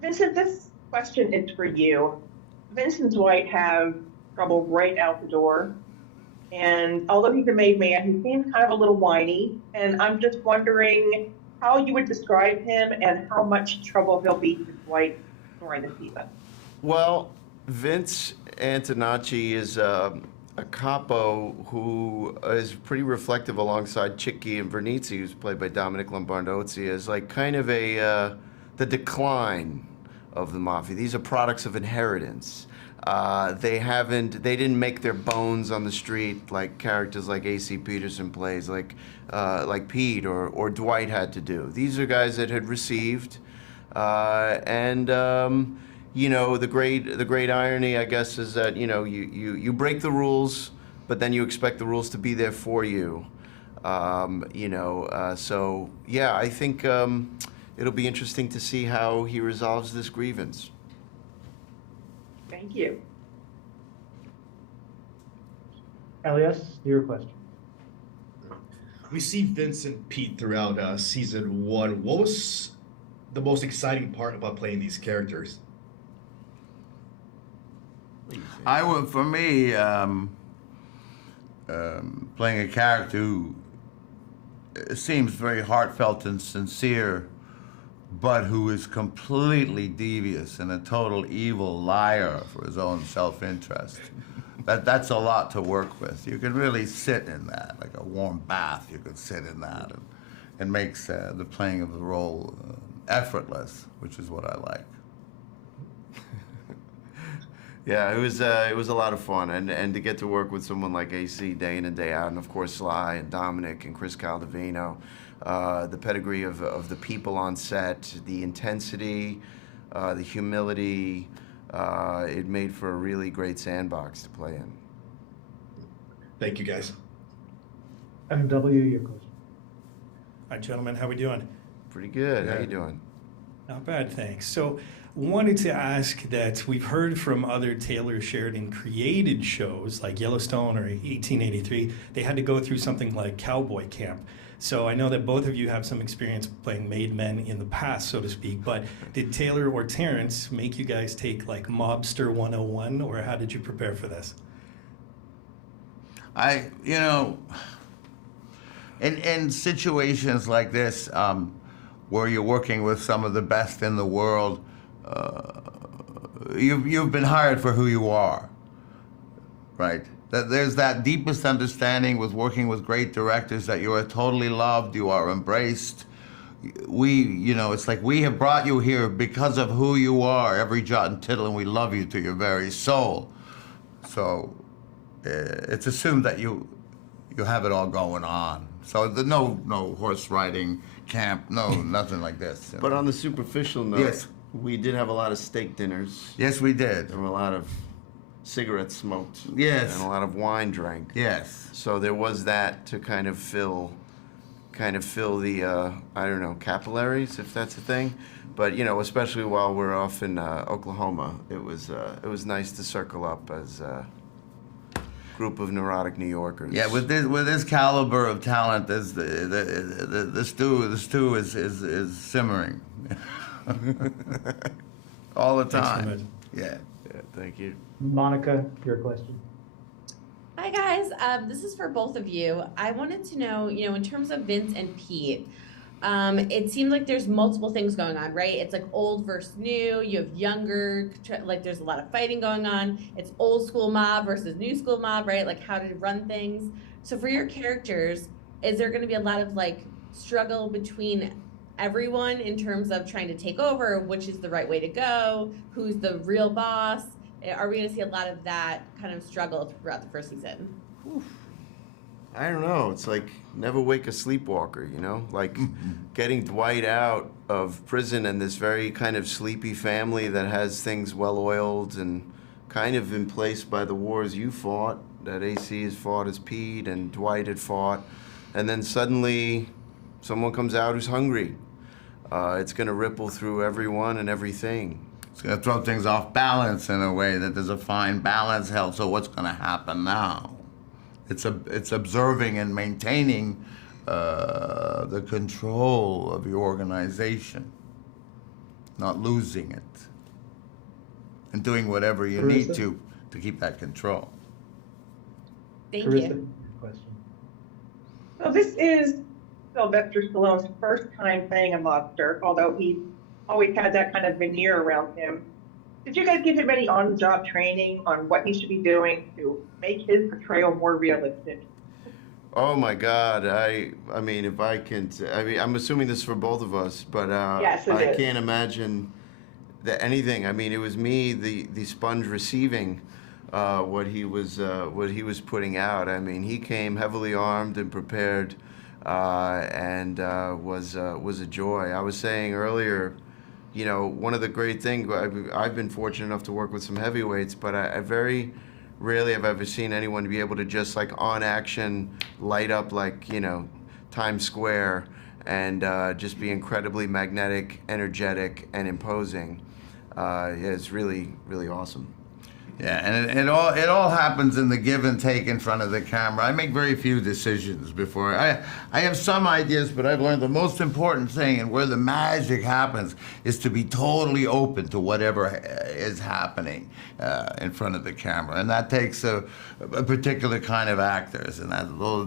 Vincent, this question is for you. Vincent Dwight have trouble right out the door. And although he's a made man, he seems kind of a little whiny. And I'm just wondering how you would describe him and how much trouble he'll be to Dwight during the season. Well, Vince Antonacci is a capo who is pretty reflective alongside Chicky and Vernizzi, who's played by Dominic Lombardozzi, as like kind of the decline of the mafia. These are products of inheritance. They didn't make their bones on the street like characters like A.C. Peterson plays, like Pete or Dwight had to do. These are guys that had received, and you know, the great irony, I guess, is that, you know, you break the rules, but then you expect the rules to be there for you. So yeah, I think it'll be interesting to see how he resolves this grievance. Thank you. Elias, your question. We see Vincent Pete throughout season one. What was the most exciting part about playing these characters? I would, for me, playing a character who seems very heartfelt and sincere, but who is completely devious and a total evil liar for his own self-interest. That's a lot to work with. You can really sit in that, like a warm bath. You can sit in that, and it makes the playing of the role effortless, which is what I like. Yeah, it was a lot of fun, and to get to work with someone like AC day in and day out, and of course Sly and Dominic and Chris Caldovino, the pedigree of the people on set, the intensity, the humility, it made for a really great sandbox to play in. Thank you, guys. MW, your question. Hi, gentlemen. How we doing? Pretty good. Yeah. How you doing? Not bad, thanks. So, wanted to ask that we've heard from other Taylor Sheridan created shows like Yellowstone or 1883. They had to go through something like Cowboy Camp. So I know that both of you have some experience playing made men in the past, so to speak, but did Taylor or Terrence make you guys take like Mobster 101, or how did you prepare for this? In situations like this, where you're working with some of the best in the world, you've been hired for who you are, right? That there's that deepest understanding with working with great directors that you are totally loved, you are embraced. It's like we have brought you here because of who you are, every jot and tittle, and we love you to your very soul. So it's assumed that you have it all going on. So no horse riding camp, nothing like this. But on the superficial note, Yes. we did have a lot of steak dinners. Yes, we did. There were a lot of cigarettes smoked. Yes. And a lot of wine drank. Yes. So there was that to kind of fill the capillaries, if that's a thing. But especially while we're off in Oklahoma, it was nice to circle up as a group of neurotic New Yorkers. Yeah, with this caliber of talent, the stew is simmering all the time. Yeah. Yeah, thank you. Monica, your question. Hi guys, this is for both of you. I wanted to know, in terms of Vince and Pete, it seems like there's multiple things going on, right? It's like old versus new. You have younger, like there's a lot of fighting going on. It's old school mob versus new school mob, right? Like how to run things. So for your characters, is there going to be a lot of like struggle between everyone in terms of trying to take over, which is the right way to go, who's the real boss? Are we going to see a lot of that kind of struggle throughout the first season? Oof. I don't know. It's like never wake a sleepwalker, Like getting Dwight out of prison and this very kind of sleepy family that has things well oiled and kind of in place by the wars you fought, that AC has fought as Pete and Dwight had fought. And then suddenly someone comes out who's hungry. It's going to ripple through everyone and everything. It's going to throw things off balance in a way that there's a fine balance held. So what's going to happen now? It's observing and maintaining the control of your organization. not losing it, and doing whatever you need Carissa? to keep that control. Thank Carissa, you. your question. So this is Sylvester Stallone's first time playing a mobster, although he's always had that kind of veneer around him. Did you guys give him any on-the-job training on what he should be doing to make his portrayal more realistic? Oh my God! I mean, if I can, I mean, I'm assuming this is for both of us, but Yes, it I is. can't imagine that anything. I mean, it was me, the sponge receiving what he was putting out. I mean, he came heavily armed and prepared, and was a joy. I was saying earlier, you know, one of the great things, I've been fortunate enough to work with some heavyweights, but I very rarely have ever seen anyone be able to just like on action light up like, you know, Times Square and just be incredibly magnetic, energetic, and imposing. Yeah, it's really, really awesome. Yeah, and it all happens in the give and take in front of the camera. I make very few decisions before. I have some ideas, but I've learned the most important thing and where the magic happens is to be totally open to whatever is happening in front of the camera, and that takes a particular kind of actors. And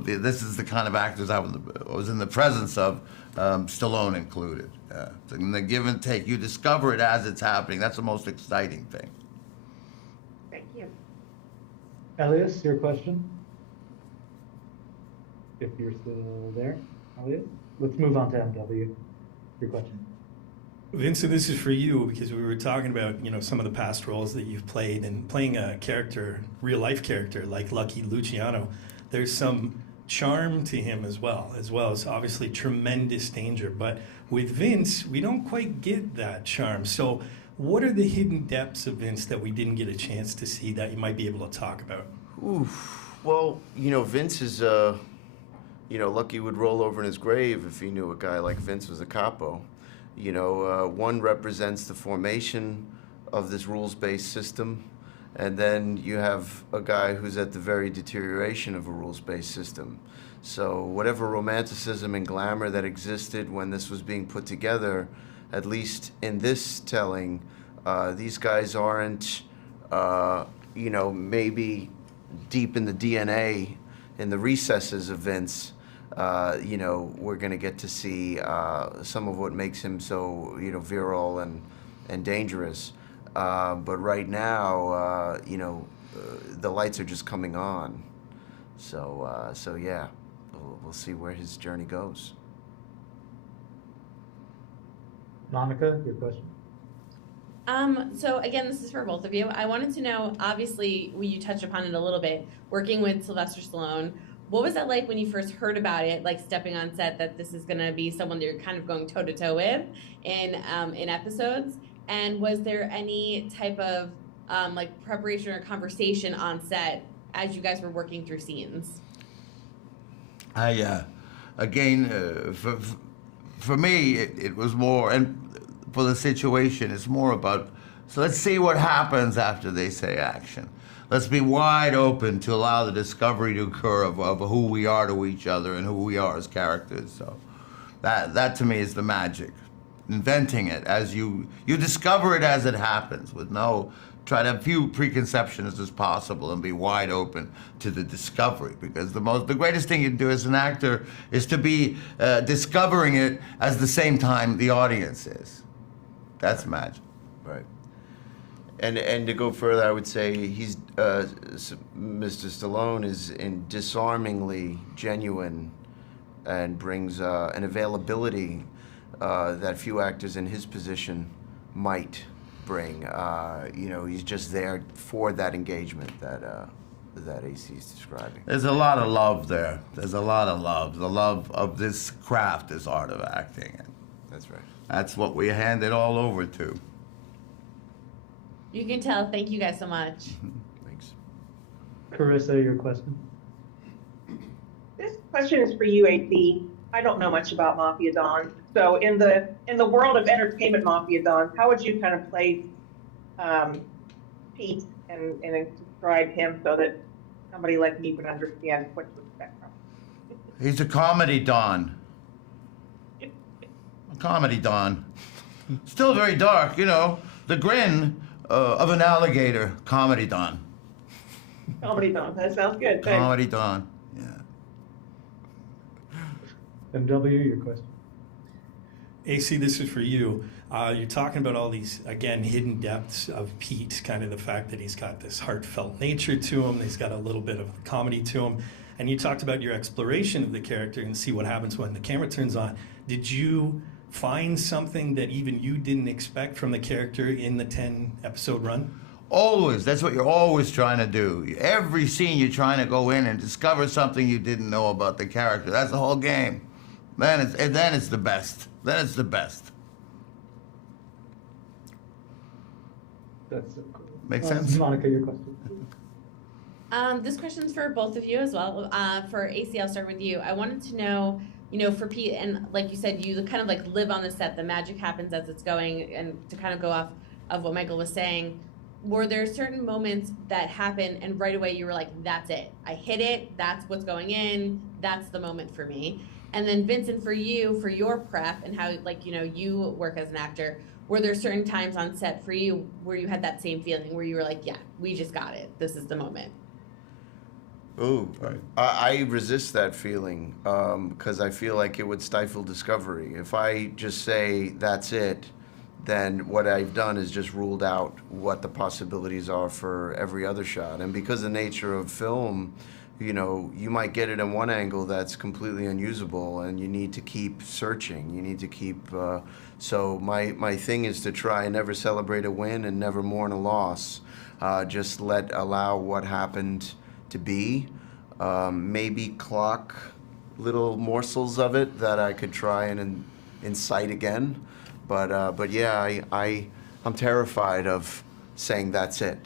this is the kind of actors I was in the presence of, Stallone included. So in the give and take, you discover it as it's happening. That's the most exciting thing. Thank you. Elias, your question? If you're still there, Elias? Let's move on to MW. Your question. Vincent, this is for you because we were talking about, you know, some of the past roles that you've played, and playing a character, real life character like Lucky Luciano. There's some charm to him as well as obviously tremendous danger. But with Vince, we don't quite get that charm. So what are the hidden depths of Vince that we didn't get a chance to see that you might be able to talk about? Oof. Well, you know, Vince is, you know, Lucky would roll over in his grave if he knew a guy like Vince was a capo. You know, one represents the formation of this rules-based system, and then you have a guy who's at the very deterioration of a rules-based system. So whatever romanticism and glamour that existed when this was being put together, at least in this telling, these guys aren't, you know, maybe deep in the DNA, in the recesses of Vince. You know, we're going to get to see some of what makes him so, you know, virile and dangerous. But right now, you know, the lights are just coming on. So yeah, we'll see where his journey goes. Monica, your question. So again, this is for both of you. I wanted to know, obviously, you touched upon it a little bit, working with Sylvester Stallone. What was that like when you first heard about it, like stepping on set, that this is going to be someone that you're kind of going toe to toe with in episodes? And was there any type of like preparation or conversation on set as you guys were working through scenes? For me, it was more, and for the situation, it's more about, so let's see what happens after they say action. Let's be wide open to allow the discovery to occur of who we are to each other and who we are as characters. So that to me is the magic. Inventing it as you discover it as it happens, with try to have few preconceptions as possible and be wide open to the discovery, because the greatest thing you can do as an actor is to be discovering it as the same time the audience is. That's magic. Right. And to go further, I would say he's Mr. Stallone is disarmingly genuine and brings an availability that few actors in his position might bring. You know, he's just there for that engagement that A.C. is describing. There's a lot of love there. There's a lot of love. The love of this craft, this art of acting. And That's right. that's what we hand it all over to. You can tell. Thank you guys so much. Thanks. Carissa, your question. This question is for you, A.C. I don't know much about Mafia Don. So in the world of entertainment Mafia Don, how would you kind of place Pete and describe him so that somebody like me would understand what to expect from him? He's a comedy don. A comedy don. Still very dark, you know. The grin of an alligator. Comedy Don. Comedy Don. That sounds good. Thanks. Comedy Don. Yeah. MW, your question. AC, this is for you. You're talking about all these, again, hidden depths of Pete, kind of the fact that he's got this heartfelt nature to him, he's got a little bit of comedy to him, and you talked about your exploration of the character and see what happens when the camera turns on. Did you find something that even you didn't expect from the character in the 10-episode run? Always. That's what you're always trying to do. Every scene you're trying to go in and discover something you didn't know about the character. That's the whole game. Then it's the best. Then it's the best. That's so cool. Make sense? Monica, your question. This question's for both of you as well. For AC, I'll start with you. I wanted to know, you know, for Pete, and like you said, you kind of like live on the set. The magic happens as it's going, and to kind of go off of what Michael was saying, were there certain moments that happened and right away you were like, that's it. I hit it. That's what's going in. That's the moment for me. And then Vincent, for you, for your prep and how, like, you know, you work as an actor, were there certain times on set for you where you had that same feeling, where you were like, yeah, we just got it. This is the moment? Ooh, I resist that feeling because I feel like it would stifle discovery. If I just say that's it, then what I've done is just ruled out what the possibilities are for every other shot. And because of the nature of film, you know, you might get it in one angle that's completely unusable, and you need to keep searching. You need to keep. So my thing is to try and never celebrate a win and never mourn a loss. Just allow what happened to be. Maybe clock little morsels of it that I could try and incite again. But yeah, I'm terrified of saying that's it.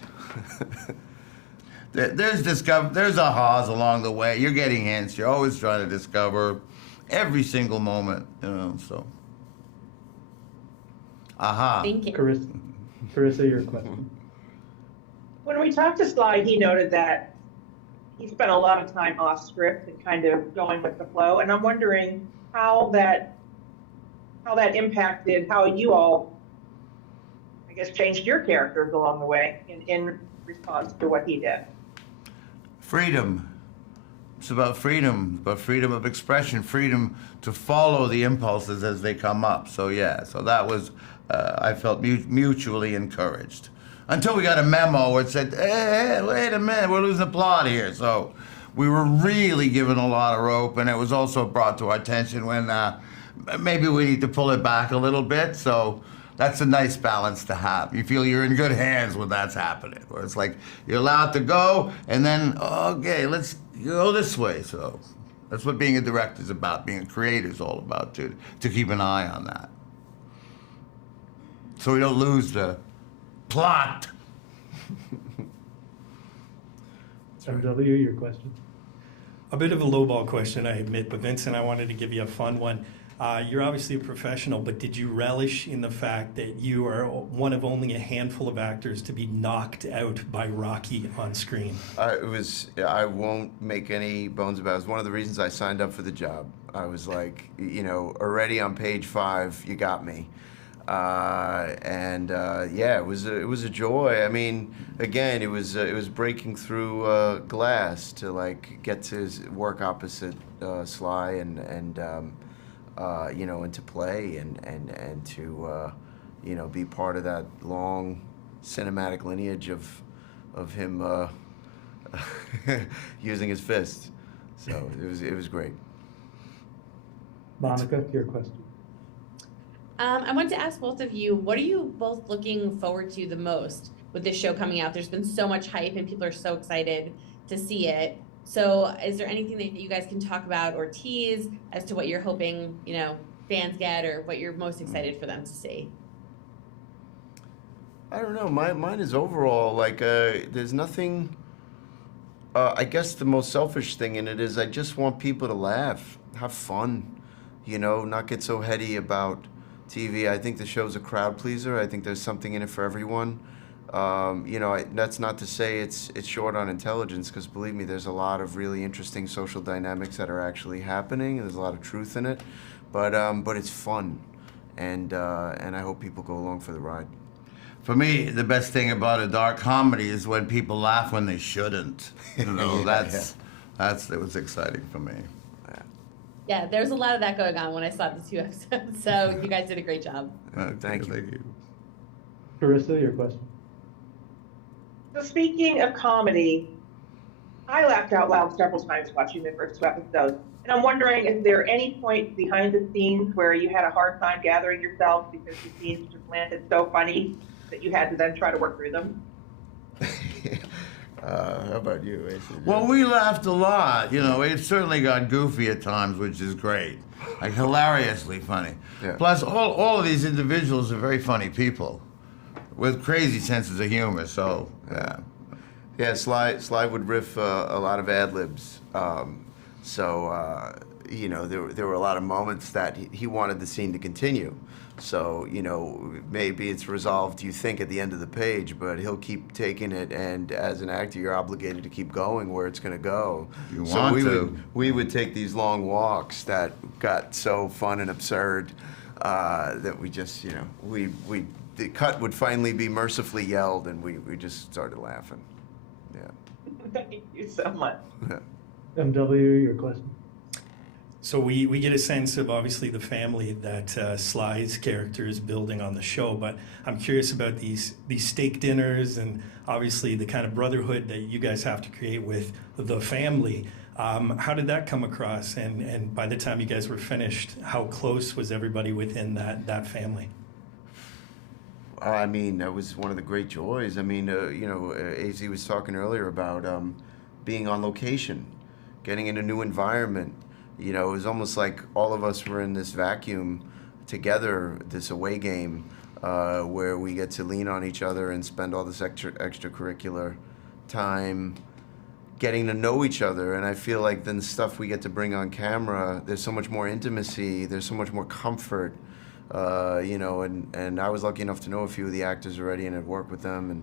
There's ahas along the way. You're getting hints. You're always trying to discover every single moment, you know, so. Aha. Thank you. Carissa, your question. When we talked to Sly, he noted that he spent a lot of time off script and kind of going with the flow. And I'm wondering how that impacted how you all, I guess, changed your characters along the way in response to what he did. Freedom. It's about freedom of expression, freedom to follow the impulses as they come up. So yeah, so that was, I felt mutually encouraged. Until we got a memo where it said, hey, wait a minute, we're losing the plot here. So we were really given a lot of rope, and it was also brought to our attention when maybe we need to pull it back a little bit. So that's a nice balance to have. You feel you're in good hands when that's happening, where it's like you're allowed to go, and then, okay, let's go this way. So that's what being a director is about, being a creator is all about, to keep an eye on that. So we don't lose the plot. MW, your question. A bit of a lowball question, I admit, but Vincent, I wanted to give you a fun one. You're obviously a professional, but did you relish in the fact that you are one of only a handful of actors to be knocked out by Rocky on screen? I won't make any bones about it. It was one of the reasons I signed up for the job. I was like, you know, already on page 5, you got me. Yeah, it was a joy. I mean, again, it was breaking through glass to like get to work opposite Sly and you know, and to play and to you know, be part of that long cinematic lineage of him using his fists. So it was great. Monica, your question. I wanted to ask both of you, what are you both looking forward to the most with this show coming out? There's been so much hype and people are so excited to see it. So is there anything that you guys can talk about or tease as to what you're hoping, you know, fans get, or what you're most excited for them to see? I don't know. Mine is overall like there's nothing. I guess the most selfish thing in it is I just want people to laugh, have fun, you know, not get so heady about TV. I think the show's a crowd pleaser. I think there's something in it for everyone. You know, that's not to say it's short on intelligence, because believe me, there's a lot of really interesting social dynamics that are actually happening. There's a lot of truth in it, but it's fun, and I hope people go along for the ride. For me, the best thing about a dark comedy is when people laugh when they shouldn't. You know, that was exciting for me. Yeah, there's a lot of that going on when I saw the 2 episodes. So you guys did a great job. Thank you. Thank you. Carissa, your question. So speaking of comedy, I laughed out loud several times watching the first 2 episodes. And I'm wondering, is there any point behind the scenes where you had a hard time gathering yourself because the scenes just landed so funny that you had to then try to work through them? How about you, A.C.? Well, we laughed a lot. You know, it certainly got goofy at times, which is great. Like, hilariously funny. Yeah. Plus, all of these individuals are very funny people with crazy senses of humor, so, yeah. Yeah, Sly would riff a lot of ad libs. You know, there were a lot of moments that he wanted the scene to continue. So, you know, maybe it's resolved, you think, at the end of the page, but he'll keep taking it, and as an actor, you're obligated to keep going where it's going to go. You so want we to. we would take these long walks that got so fun and absurd that we just, you know, the cut would finally be mercifully yelled, and we just started laughing. Yeah. Thank you so much. MW, your question. So we get a sense of obviously the family that Sly's character is building on the show, but I'm curious about these steak dinners and obviously the kind of brotherhood that you guys have to create with the family. How did that come across? And by the time you guys were finished, how close was everybody within that family? I mean, that was one of the great joys. I mean, you know, A.C. was talking earlier about being on location, getting in a new environment. You know, it was almost like all of us were in this vacuum together, this away game, where we get to lean on each other and spend all this extracurricular time getting to know each other. And I feel like then the stuff we get to bring on camera, there's so much more intimacy, there's so much more comfort, you know, and I was lucky enough to know a few of the actors already and had worked with them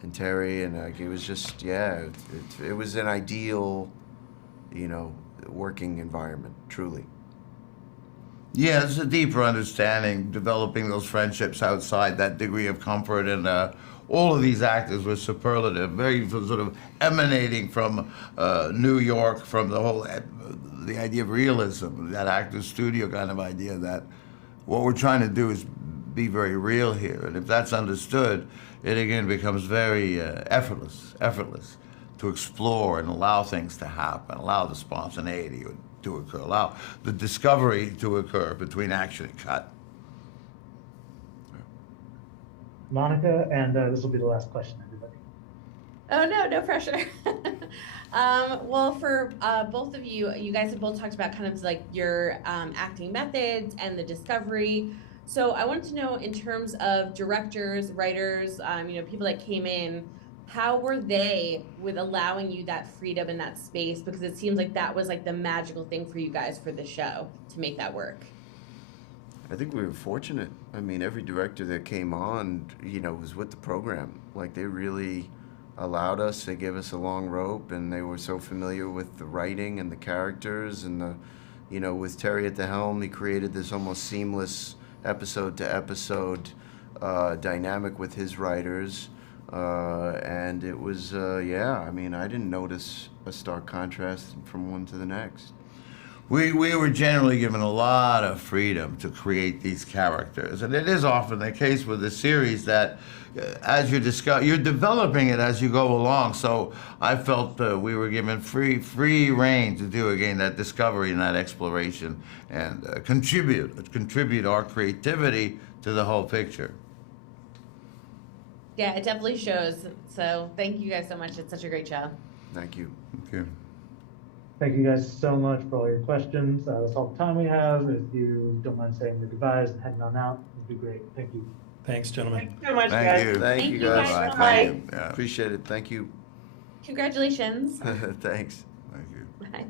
and Terry, and it was just, yeah, it was an ideal, you know, working environment, truly. Yeah, it's a deeper understanding, developing those friendships outside that degree of comfort, and all of these actors were superlative, very sort of emanating from New York, from the whole, the idea of realism, that actor's studio kind of idea that what we're trying to do is be very real here, and if that's understood, it again becomes very effortless to explore and allow things to happen, allow the spontaneity to occur, allow the discovery to occur between action and cut. Monica, and this will be the last question, everybody. Oh, no pressure. Well, for both of you, you guys have both talked about kind of like your acting methods and the discovery. So I wanted to know, in terms of directors, writers, you know, people that came in, how were they with allowing you that freedom and that space? Because it seems like that was like the magical thing for you guys for the show to make that work. I think we were fortunate. I mean, every director that came on, you know, was with the program. Like, they really allowed us, they gave us a long rope, and they were so familiar with the writing and the characters and the, you know, with Terry at the helm, he created this almost seamless episode to episode dynamic with his writers. And it was, yeah, I mean, I didn't notice a stark contrast from one to the next. We were generally given a lot of freedom to create these characters, and it is often the case with the series that as you're developing it as you go along. So I felt we were given free rein to do again that discovery and that exploration, and contribute our creativity to the whole picture. Yeah, it definitely shows. So thank you guys so much. It's such a great show. Thank you. Thank you. Thank you guys so much for all your questions. That's all the time we have. If you don't mind saying your goodbyes and heading on out, it'd be great. Thank you. Thanks, gentlemen. Thanks so much, Thank guys. you. Thank you guys. guys. Thank you. Yeah. Appreciate it. Thank you. Congratulations. Thanks. Thank you. Bye.